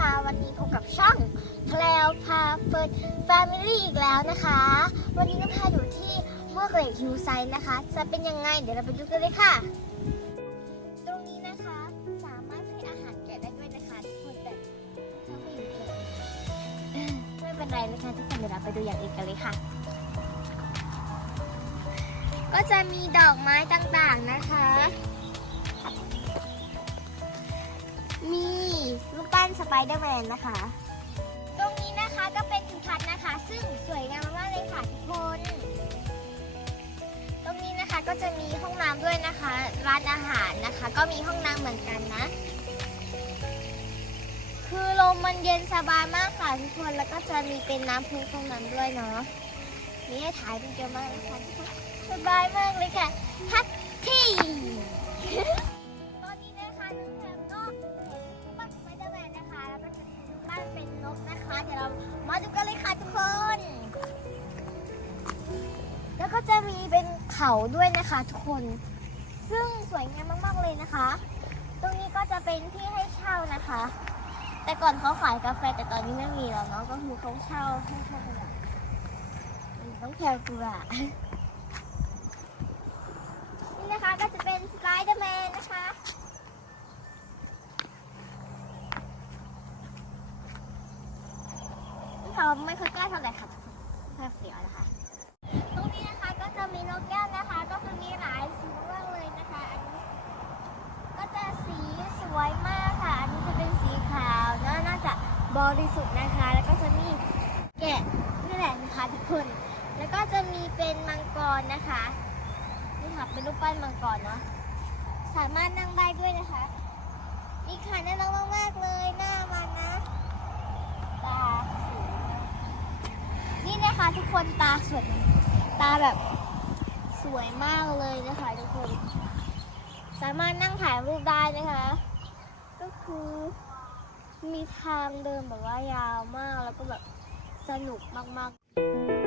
นะคะ วันนี้พบกับช่องแพลวพาเฟิร์นแฟมิลี่อีกแล้วนะคะ วันนี้น้องพลอยู่ที่เมือกเหล็กฮิวไซด์นะคะ จะเป็นยังไงเดี๋ยวเราไปดูกันเลยค่ะ ตรงนี้นะคะสามารถให้อาหารแกะได้ด้วยนะคะทุกคนแต่ถ้าไม่อยู่แกะไม่เป็นไรนะคะทุกคนเดี๋ยวเราไปดูอย่างอื่นกันเลยค่ะ ก็จะมีดอกไม้ต่างๆนะคะ มีรูปปั้นสไปเดอร์แมนนะคะ ตรงนี้นะคะก็เป็นทิวทัศน์นะคะ ซึ่งสวยงามมากเลยค่ะทุกคน ตรงนี้นะคะก็จะมีห้องน้ำด้วยนะคะ ร้านอาหารนะคะ ก็มีห้องน้ำเหมือนกันนะ คือลมมันเย็นสบายมากค่ะทุกคนแล้วก็จะมีเป็นน้ำพุตรงนั้นด้วยเนาะนี่ให้ถ่ายเป็นเยอะมากเลยค่ะทุกคนสบายมากเลยค่ะฮัตที่ แล้วก็จะมีเป็นเขาด้วยนะคะทุกคน ซึ่งสวยงามมากๆเลยนะคะ ตรงนี้ก็จะเป็นที่ให้เช่านะคะ แต่ก่อนเขาขายกาแฟแต่ตอนนี้ไม่มีแล้วเนาะก็คือเขาเช่าให้เช่าไปแล้วต้องแคร์กลัวนี่นะคะก็จะเป็นสไปเดอร์แมนนะคะเขาไม่ค่อยกล้าเท่าไหร่ค่ะแค่เสียวนะคะ นี้นะคะก็จะมีนกแก้วนะคะ ก็คือมีหลายสีมากเลยนะคะอันนี้ก็จะสีสวยมากค่ะ อันนี้จะเป็นสีขาวนะน่าจะบริสุทธิ์นะคะ แล้วก็จะมีแกะนี่แหละนะคะทุกคน แล้วก็จะมีเป็นมังกรนะคะนี่ค่ะเป็นรูปปั้นมังกรเนาะสามารถนั่งได้ด้วยนะคะนี่ค่ะน่ารักมากๆเลยหน้ามันนะตาสวยนี่นะคะทุกคนตาสวย ตาแบบสวยมากเลยนะคะทุกคน สามารถนั่งถ่ายรูปได้นะคะ ก็คือมีทางเดินแบบว่ายาวมากแล้วก็แบบสนุกมากๆ